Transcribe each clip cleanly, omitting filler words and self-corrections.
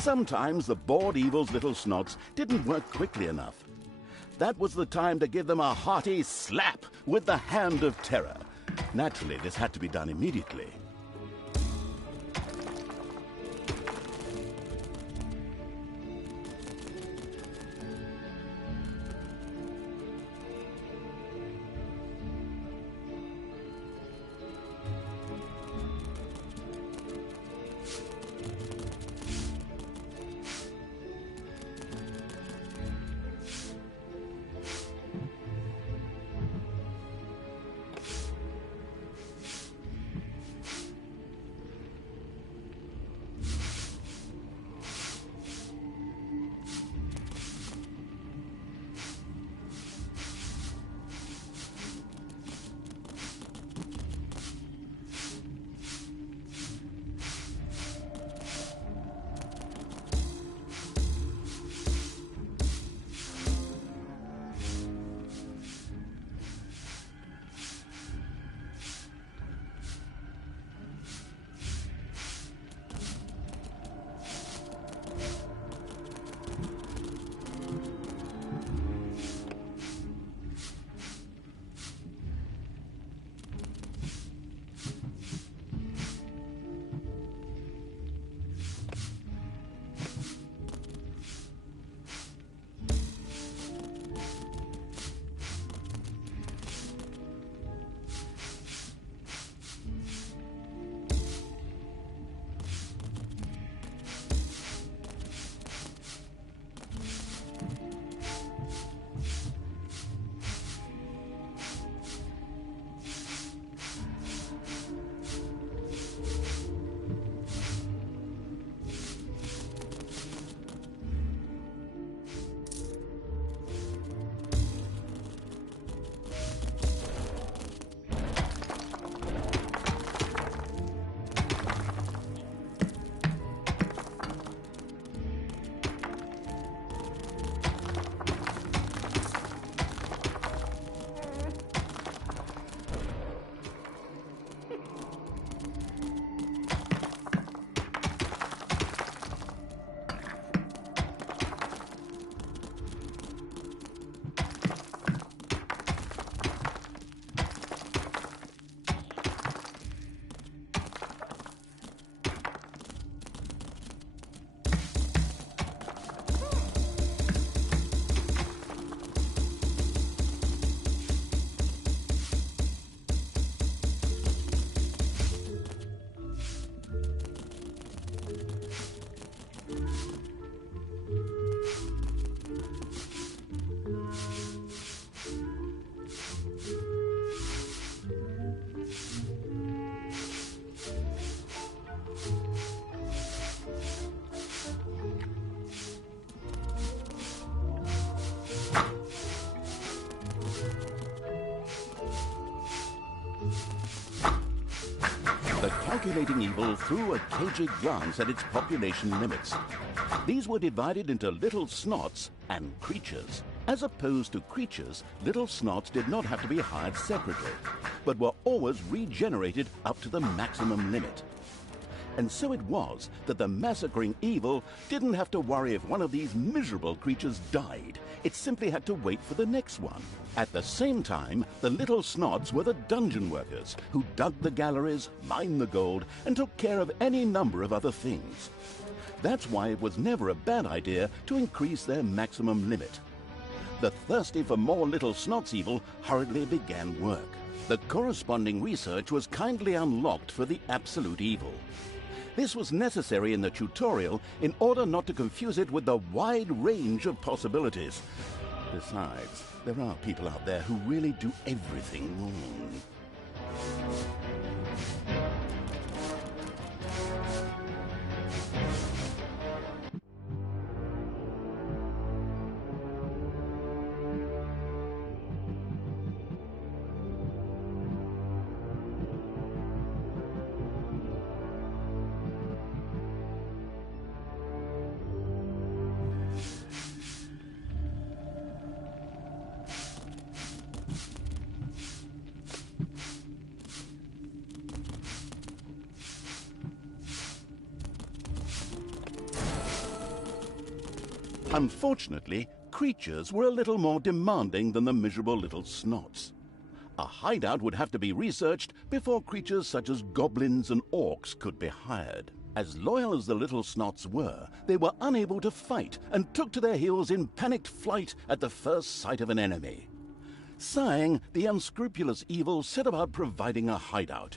Sometimes the bored evil's little snots didn't work quickly enough. That was the time to give them a hearty slap with the hand of terror. Naturally, this had to be done immediately. The calculating evil threw a cagey glance at its population limits. These were divided into little snots and creatures. As opposed to creatures, little snots did not have to be hired separately, but were always regenerated up to the maximum limit. And so it was that the massacring evil didn't have to worry if one of these miserable creatures died. It simply had to wait for the next one. At the same time, the little snots were the dungeon workers who dug the galleries, mined the gold, and took care of any number of other things. That's why it was never a bad idea to increase their maximum limit. The thirsty for more little snots evil hurriedly began work. The corresponding research was kindly unlocked for the absolute evil. This was necessary in the tutorial in order not to confuse it with the wide range of possibilities. Besides, there are people out there who really do everything wrong. Unfortunately, creatures were a little more demanding than the miserable little snots. A hideout would have to be researched before creatures such as goblins and orcs could be hired. As loyal as the little snots were, they were unable to fight and took to their heels in panicked flight at the first sight of an enemy. Sighing, the unscrupulous evil set about providing a hideout.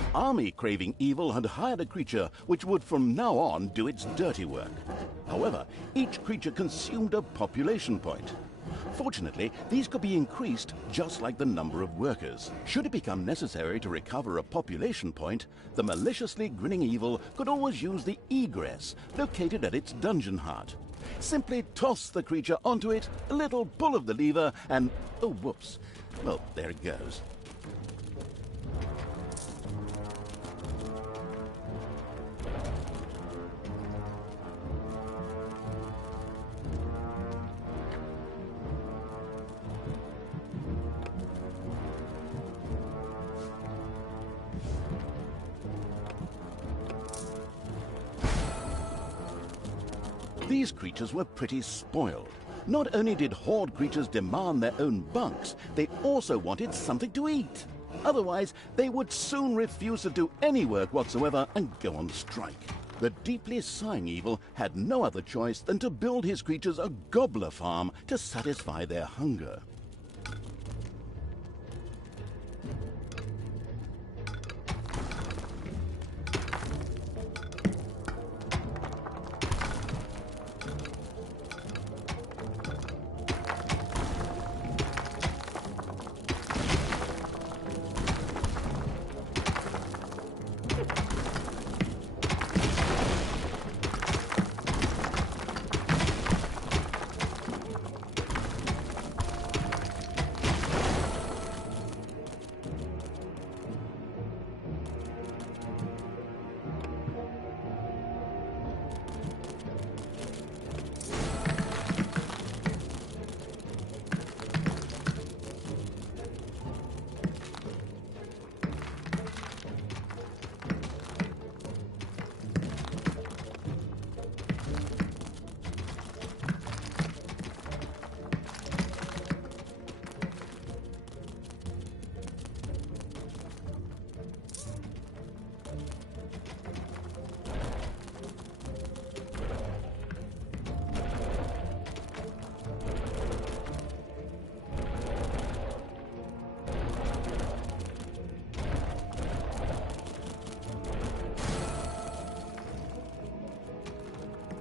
The army craving evil had hired a creature which would from now on do its dirty work. However, each creature consumed a population point. Fortunately, these could be increased just like the number of workers. Should it become necessary to recover a population point, the maliciously grinning evil could always use the egress located at its dungeon heart. Simply toss the creature onto it, a little pull of the lever, and oh, whoops. Well, there it goes. These creatures were pretty spoiled. Not only did horde creatures demand their own bunks, they also wanted something to eat. Otherwise, they would soon refuse to do any work whatsoever and go on strike. The deeply sighing evil had no other choice than to build his creatures a gobbler farm to satisfy their hunger.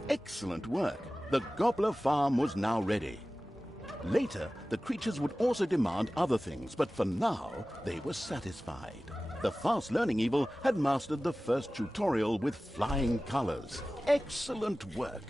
Excellent work. The gobbler farm was now ready. Later, the creatures would also demand other things, but for now, they were satisfied. The fast-learning evil had mastered the first tutorial with flying colors. Excellent work.